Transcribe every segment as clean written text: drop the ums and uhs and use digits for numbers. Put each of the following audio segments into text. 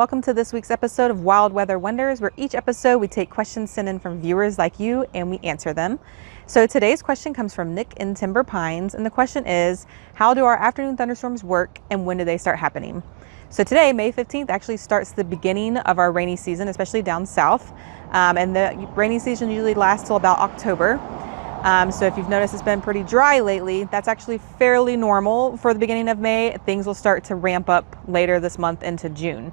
welcome to this week's episode of Wild Weather Wonders, where each episode we take questions sent in from viewers like you and we answer them. So today's question comes from Nick in Timber Pines, and the question is, how do our afternoon thunderstorms work and when do they start happening? So today, May 15th, actually starts the beginning of our rainy season, especially down south. And the rainy season usually lasts till about October. So if you've noticed it's been pretty dry lately, that's actually fairly normal for the beginning of May. Things will start to ramp up later this month into June.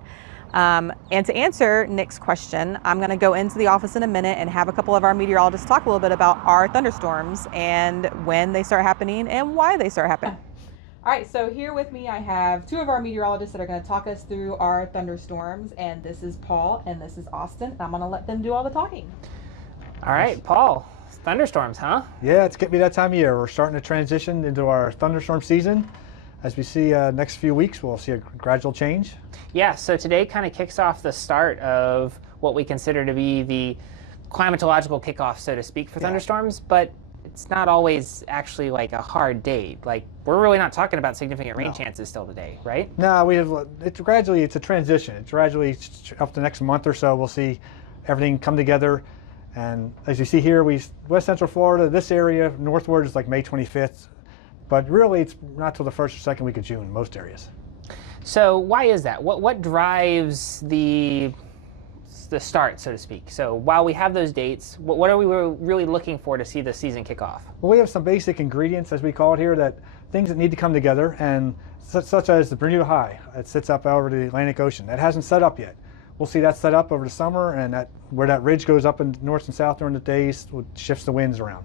And to answer Nick's question, I'm going to go into the office in a minute and have a couple of our meteorologists talk a little bit about our thunderstorms and when they start happening and why they start happening. All right, so here with me I have two of our meteorologists that are going to talk us through our thunderstorms, and this is Paul and this is Austin. I'm going to let them do all the talking. All right, Paul. Thunderstorms, huh? Yeah, it's getting to be that time of year. We're starting to transition into our thunderstorm season. As we see next few weeks, we'll see a gradual change. Yeah, so today kind of kicks off the start of what we consider to be the climatological kickoff, so to speak, for thunderstorms, but it's not always actually like a hard date. Like, we're really not talking about significant rain chances still today, right? No, it's a transition. It's gradually up the next month or so, we'll see everything come together. And as you see here, West Central Florida, this area northward is like May 25th, but really it's not till the first or second week of June in most areas. So why is that? What drives the start, so to speak? So while we have those dates, what are we really looking for to see the season kick off? Well, we have some basic ingredients, as we call it here, that things that need to come together, and such as the Bermuda High. It sits up over the Atlantic Ocean. That hasn't set up yet. We'll see that set up over the summer, and where that ridge goes up in north and south during the days shifts the winds around.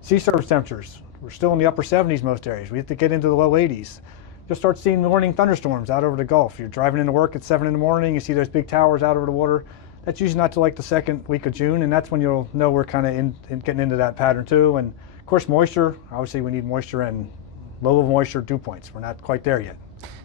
Sea surface temperatures, we're still in the upper 70s most areas. We have to get into the low 80s. You'll start seeing morning thunderstorms out over the Gulf. You're driving into work at 7 in the morning, you see those big towers out over the water. That's usually not till like the second week of June, and that's when you'll know we're kind of getting into that pattern too. And of course, moisture, obviously we need moisture and low level moisture dew points. We're not quite there yet.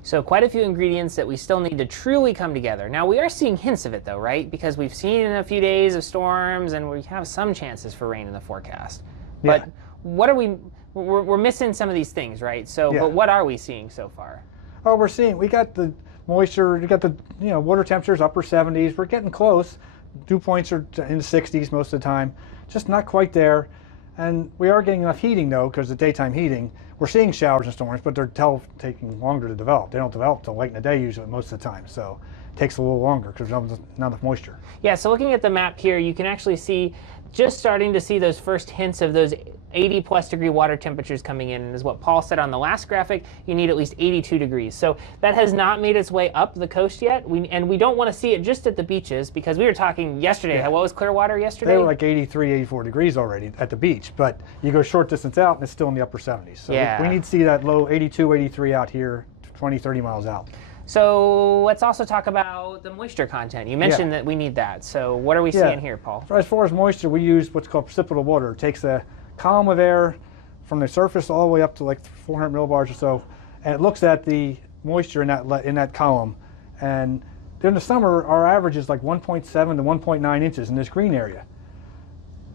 So quite a few ingredients that we still need to truly come together. Now we are seeing hints of it though, right? Because we've seen a few days of storms and we have some chances for rain in the forecast. Yeah. But what are we're missing some of these things, right? So, Yeah. But what are we seeing so far? Oh, we got the moisture, we got the water temperatures upper 70s. We're getting close. Dew points are in the 60s most of the time, just not quite there. And we are getting enough heating though, because the daytime heating, we're seeing showers and storms, but they're taking longer to develop. They don't develop till late in the day usually most of the time. So it takes a little longer because there's not enough moisture. Yeah, so looking at the map here, you can actually see, just starting to see those first hints of those 80 plus degree water temperatures coming in. And as what Paul said on the last graphic, you need at least 82 degrees. So that has not made its way up the coast yet. And we don't want to see it just at the beaches, because we were talking yesterday. Yeah. What was Clearwater yesterday? They were like 83, 84 degrees already at the beach, but you go short distance out and it's still in the upper 70s. So yeah. we need to see that low 82, 83 out here, 20, 30 miles out. So let's also talk about the moisture content. You mentioned that we need that. So what are we seeing here, Paul? As far as moisture, we use what's called precipitable water. It takes a column of air from the surface all the way up to like 400 millibars or so, and it looks at the moisture in that column. And during the summer, our average is like 1.7 to 1.9 inches in this green area.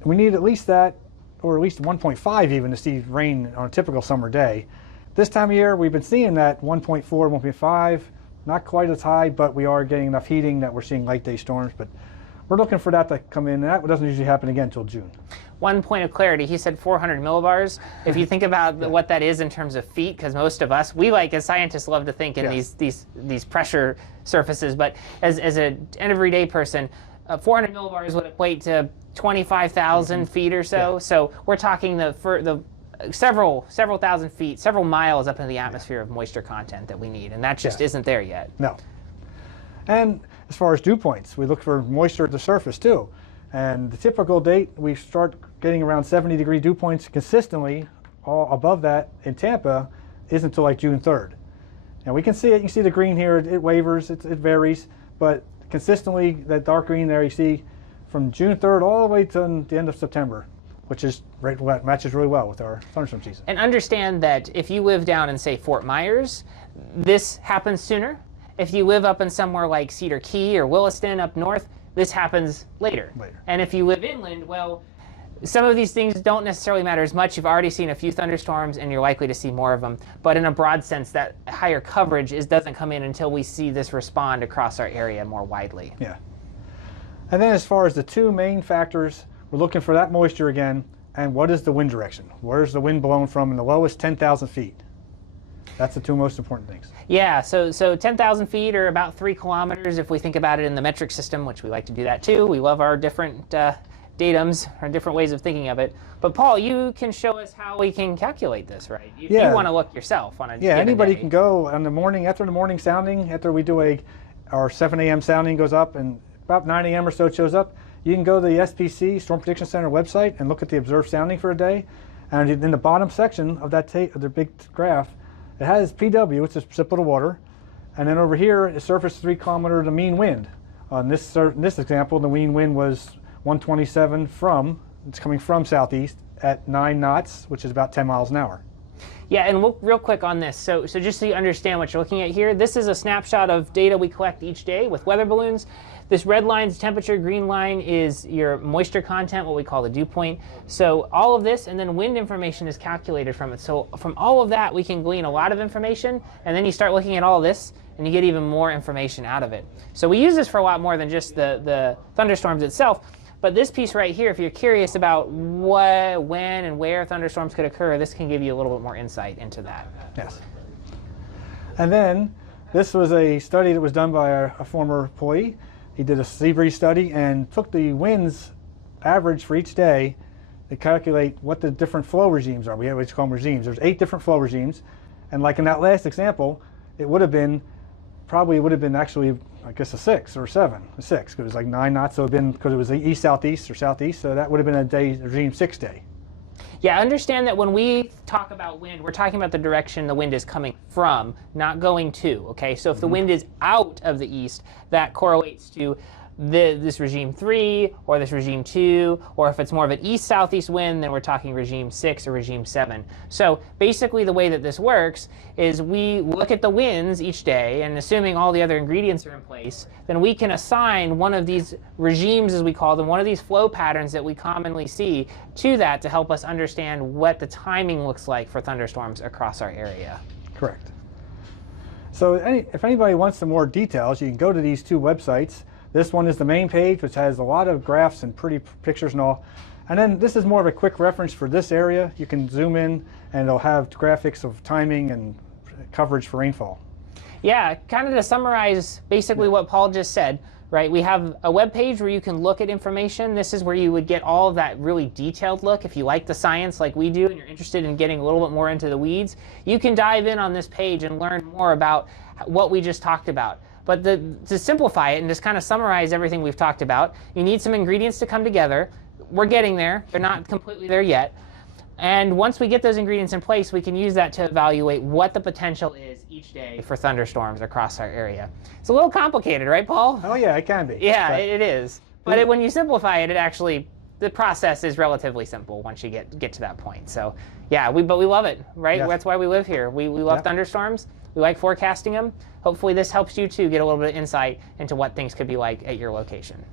We need at least that, or at least 1.5 even, to see rain on a typical summer day. This time of year, we've been seeing that 1.4, 1.5, not quite as high, but we are getting enough heating that we're seeing light day storms. But we're looking for that to come in, and that doesn't usually happen again until June. One point of clarity, he said 400 millibars. If you think about what that is in terms of feet, because most of us, we as scientists love to think in these pressure surfaces, but as an everyday person, 400 millibars would equate to 25,000 feet or so. Yeah. So we're talking the several thousand feet, several miles up in the atmosphere of moisture content that we need, and that just isn't there yet. No. And as far as dew points, we look for moisture at the surface too. And the typical date, we start getting around 70 degree dew points consistently, all above that in Tampa, isn't until like June 3rd. And we can see it, you can see the green here, it wavers, it varies, but consistently that dark green there you see from June 3rd all the way to the end of September, which is matches really well with our thunderstorm season. And understand that if you live down in, say, Fort Myers, this happens sooner. If you live up in somewhere like Cedar Key or Williston up north, this happens later. And if you live inland, well, some of these things don't necessarily matter as much. You've already seen a few thunderstorms and you're likely to see more of them. But in a broad sense, that higher coverage doesn't come in until we see this respond across our area more widely. Yeah. And then as far as the two main factors, we're looking for that moisture again, and what is the wind direction? Where's the wind blowing from in the lowest 10,000 feet? That's the two most important things. Yeah, so 10,000 feet or about 3 kilometers if we think about it in the metric system, which we like to do that too. We love our different datums, or different ways of thinking of it. But Paul, you can show us how we can calculate this, right? You want to look yourself on a Yeah, anybody day. can go on the morning, after the morning sounding, after we do our 7 a.m. sounding goes up, and about 9 a.m. or so it shows up, you can go to the SPC, Storm Prediction Center website, and look at the observed sounding for a day. And in the bottom section of that of the big graph, it has PW, which is precipitable water, and then over here, it surface 3 kilometer the mean wind. On this example, the mean wind was 127 it's coming from southeast at 9 knots, which is about 10 miles an hour. Yeah, and real quick on this, so just so you understand what you're looking at here, this is a snapshot of data we collect each day with weather balloons. This red line is temperature, green line is your moisture content, what we call the dew point. So all of this, and then wind information is calculated from it. So from all of that, we can glean a lot of information, and then you start looking at all this, and you get even more information out of it. So we use this for a lot more than just the thunderstorms itself. But this piece right here, if you're curious about what, when, and where thunderstorms could occur, this can give you a little bit more insight into that. Yes. And then this was a study that was done by a former employee. He did a sea breeze study and took the winds average for each day to calculate what the different flow regimes are. We have what you call them regimes. There's 8 different flow regimes. And like in that last example, it would have been actually, I guess, a 6 or 7, a 6, because it was like 9 knots, so it would have been, because it was east southeast or southeast, so that would have been a day, regime 6 day. Yeah, understand that when we talk about wind, we're talking about the direction the wind is coming from, not going to, okay? So if the wind is out of the east, that correlates to this regime 3 or this regime 2, or if it's more of an east-southeast wind, then we're talking regime 6 or regime 7. So basically the way that this works is we look at the winds each day, and assuming all the other ingredients are in place, then we can assign one of these regimes, as we call them, one of these flow patterns that we commonly see to that to help us understand what the timing looks like for thunderstorms across our area. Correct. So if anybody wants some more details, you can go to these 2 websites. This one is the main page, which has a lot of graphs and pretty pictures and all. And then this is more of a quick reference for this area. You can zoom in, and it'll have graphics of timing and coverage for rainfall. Yeah, kind of to summarize basically what Paul just said, right? We have a web page where you can look at information. This is where you would get all of that really detailed look. If you like the science like we do and you're interested in getting a little bit more into the weeds, you can dive in on this page and learn more about what we just talked about. But to simplify it and just kind of summarize everything we've talked about, you need some ingredients to come together. We're getting there. They're not completely there yet. And once we get those ingredients in place, we can use that to evaluate what the potential is each day for thunderstorms across our area. It's a little complicated, right, Paul? Oh yeah, it can be. Yeah, it is. But when you simplify it, the process is relatively simple once you get to that point. So yeah, but we love it, right? Yes. That's why we live here. We love thunderstorms. We like forecasting them. Hopefully this helps you too get a little bit of insight into what things could be like at your location.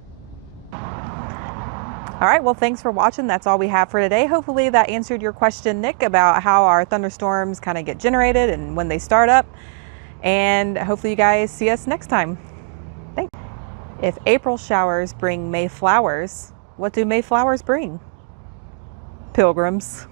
All right, well, thanks for watching. That's all we have for today. Hopefully that answered your question, Nick, about how our thunderstorms kind of get generated and when they start up. And hopefully you guys see us next time. Thanks. If April showers bring May flowers, what do May flowers bring? Pilgrims.